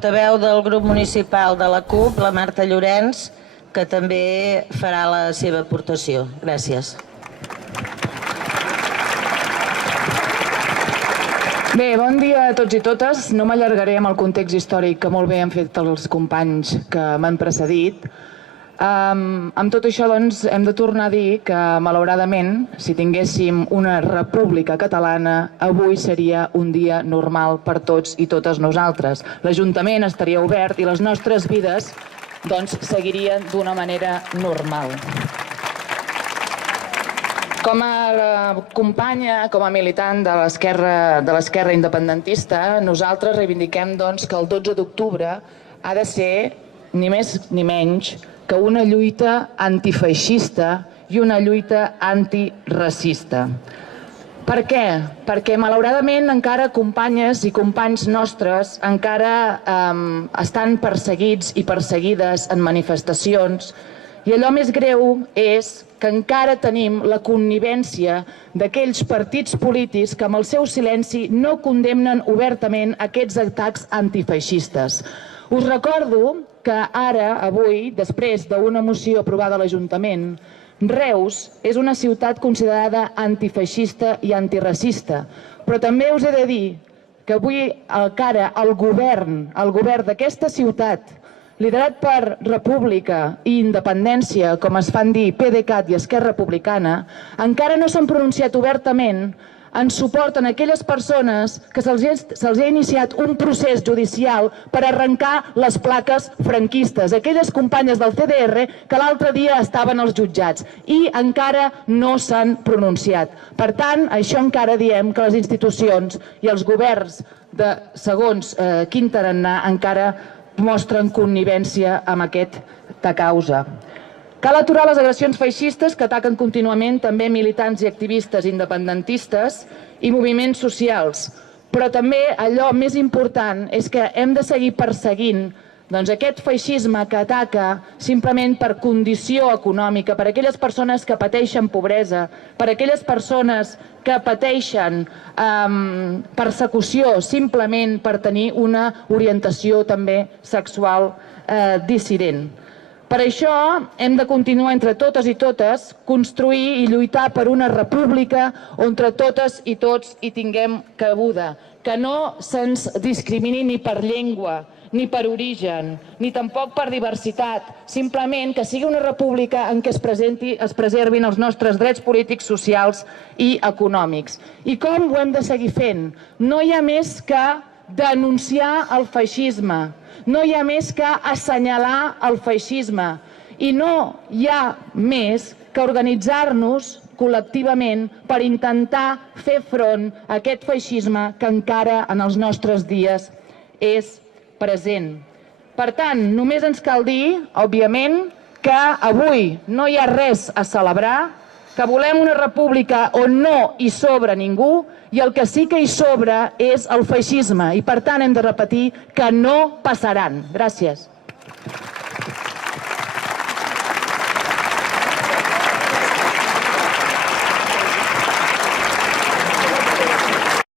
Portaveu del grup municipal de la CUP, la Marta Llorenç, que també farà la seva aportació. Gràcies. Bé, bon dia a tots i totes. No m'allargaré amb el context històric que molt bé han fet els companys que m'han precedit. Amb tot això, doncs, hem de tornar a dir que, malauradament, si tinguéssim una república catalana, avui seria un dia normal per tots i totes nosaltres. L'Ajuntament estaria obert i les nostres vides, doncs, seguirien d'una manera normal. Com a companya, com a militant de l'esquerra independentista, nosaltres reivindiquem doncs, que el 12 d'octubre ha de ser ni més ni menys que una lluita antifeixista i una lluita antiracista. Per què? Perquè, malauradament, encara companyes i companys nostres encara estan perseguits i perseguides en manifestacions, i allò més greu és que encara tenim la connivència d'aquells partits polítics que amb el seu silenci no condemnen obertament aquests atacs antifeixistes. Us recordo que ara, avui, després d'una moció aprovada a l'Ajuntament, Reus és una ciutat considerada antifeixista i antiracista, però també us he de dir que avui encara el govern d'aquesta ciutat, liderat per República i Independència, com es fan dir PDeCAT i Esquerra Republicana, encara no s'han pronunciat obertament en suport a aquelles persones que se'ls ha iniciat un procés judicial per arrencar les plaques franquistes, aquelles companyes del CDR que l'altre dia estaven als jutjats i encara no s'han pronunciat. Per tant, això encara diem que les institucions i els governs de segons quin tarannà encara mostren connivència amb aquesta causa. Cal aturar les agressions feixistes que ataquen contínuament també militants i activistes independentistes i moviments socials. Però també allò més important és que hem de seguir perseguint aquest feixisme que ataca simplement per condició econòmica, per aquelles persones que pateixen pobresa, per aquelles persones que pateixen persecució simplement per tenir una orientació també sexual dissident. Per això hem de continuar entre totes i totes construir i lluitar per una república on entre totes i tots hi tinguem cabuda, que no se'ns discrimini ni per llengua, ni per origen, ni tampoc per diversitat, simplement que sigui una república en què es preservin els nostres drets polítics, socials i econòmics. I com ho hem de seguir fent? No hi ha més que denunciar el feixisme, no hi ha més que assenyalar el feixisme i no hi ha més que organitzar-nos col·lectivament per intentar fer front a aquest feixisme que encara en els nostres dies és present. Per tant, només ens cal dir, òbviament, que avui no hi ha res a celebrar, que volem una república on no hi sobra ningú i el que sí que hi sobra és el feixisme i per tant hem de repetir que no passaran. Gràcies.